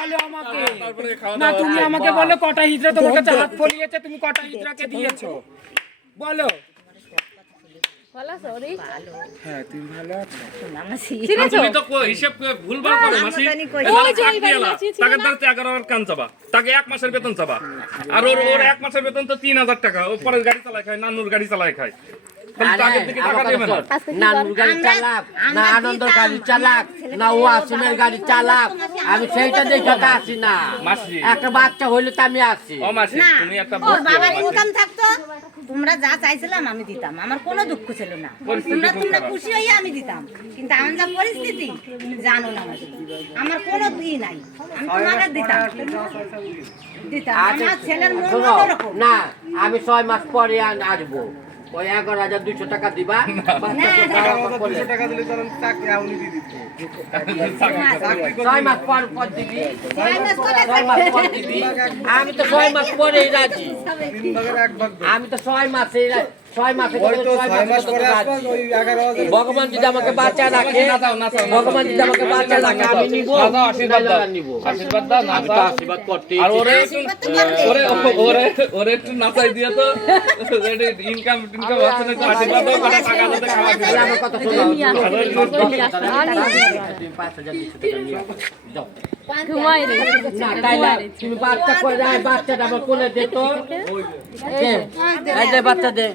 বলো আমাকে। না তুমি আমাকে বলো কটা হিজড়া তোমার কাছে হাত ফলিয়েছে তুমি কটা হিজড়াকে দিয়েছ? বলো। হ্যাঁ তুমি ভালো আছো আর তুমি তো কো- হিসেব করে ভুলভাল করো মাসি। ওই যে ওই বাড়ি নাচিয়েছিল তাকে এক মাসের বেতন চাবা। আর ওর ওর এক মাসের বেতন তো তিন হাজার টাকা। ও পরের গাড়ি চালায় খায় নানুর গাড়ি চালায় খায়। না। চালাক না আনন্দ গাড়ি চালাক না গাড়ি চালাক। আমি সেইটা দেখে আসি না। একটা বাচ্চা হইলে তো আমি আসি। ও মাসি তুমি একটা ওর বুঝতে বাবার ইনকাম থাকতো তোমরা যা চাইছিলাম আমি দিতাম। আমার কোনো দুঃখ ছিল না। পরিস্থিতি তোমরা তোমরা খুশি হয়ে আমি দিতাম। কিন্তু আমার যা পরিস্থিতি তুমি জানো না আমার কোনো ই নাই। আমি তোমাকে দিতাম। দিতাম। আচ্ছা, আমার ছেলের মন না আমি ছয় মাস পরে আসব। ওই এগারো হাজার দুইশো টাকা দিবা। ছয় মাস পর দিবি। আমি তো ছয় মাস পরেই রাজি। আমি তো ছয় রাজি। ভগবান যদি আমাকে বাঁচা রাখে না দাও, না দাও, না দাও। ভগবান যদি আমাকে বাঁচা রাখে আমি নিব আশীর্বাদ নিব আশীর্বাদ দাও, না দাও। আশীর্বাদ করতে আর ওরে ওরে ওরে ওরে একটু নাচাই দিয়ে তো ইনকাম টিনকাম হচ্ছে না আশীর্বাদ দাও কটা টাকা দিতে খাওয়া দিবে। আমার কথা শোনো তুমি পাঁচ হাজার দুশো টাকা নিয়ে যাও। ঘুমাই রে না, তাই না, তুমি বাচ্চা করে দাও, বাচ্চাটা আমার কোলে দে তো। দে, এই দে বাচ্চা দে।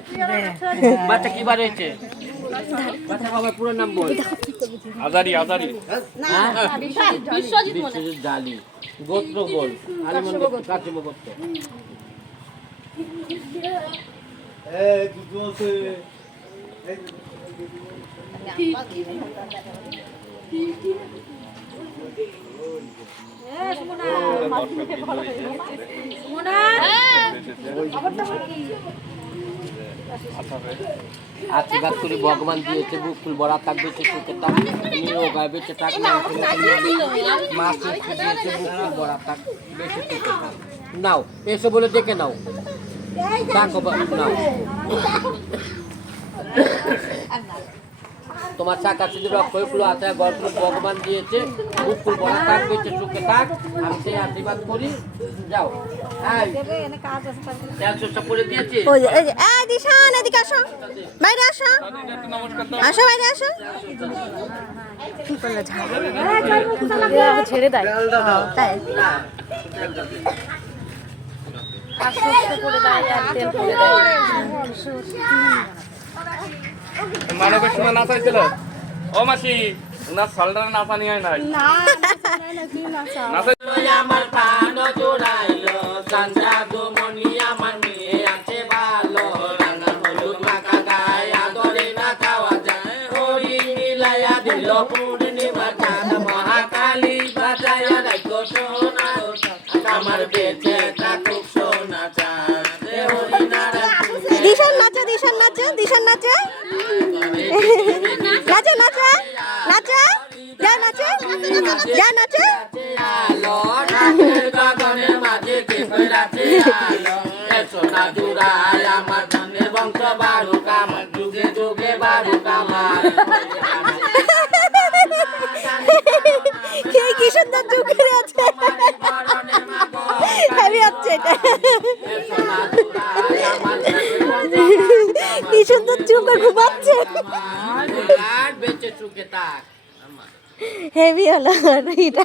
বাচ্চা কি বার হয়েছে? বাচ্চা পুরো নাম বল। আজারি আজারি হ্যাঁ? বিশ্বজিৎ বিশ্বজিৎ জালি। গোত্র গোল। আলিমন গোত্র, কাশিম গোত্র। আশীর্বাদ করি ভগবান দিয়েছে বুকুল বড়া থাক বেঁচে সুখে থাক নিয়োগ হয় বেঁচে মা বড়া নাও এসে বলে দেখে নাও। বা- নাও। তোমার শাখা শুধু রক্ষগুলো আছে গল্পগুলো ভগবান দিয়েছে বুকুল বড়া থাক বেঁচে সুখে থাক আমি সেই আশীর্বাদ করি। যাও। করে দিয়েছি। ওই যে, এই যে, এই দিশান এদিকে আসো। বাইরে আসো। আসো বাইরে আসো। ছেড়ে দেয় তাই? করে দেয় তেল করে দেয় মানবের সময় নাচাইছিল ও মাসি উনার সালটার নাচানি হয় নাই। নাচাই আমার প্রাণ জোড়াইলো সান্ডা দুমনি আমার মেয়ে আছে ভালো রাঙা হলুদ মাখা গায়ে আদরে না খাওয়া যায় হরি মিলাইয়া দিল পূর্ণিমা চাঁদ মহাকালী বাজাইয়া রাখো সোনা আমার বেঁচে দিশান নাচো? নাচো নাচো নাচো যা নাচো যা নাচো। কে সুন্দর করে আছে? ঘুমাচ্ছে আর বেঁচে সুখে থাক। হেভি হলো এটা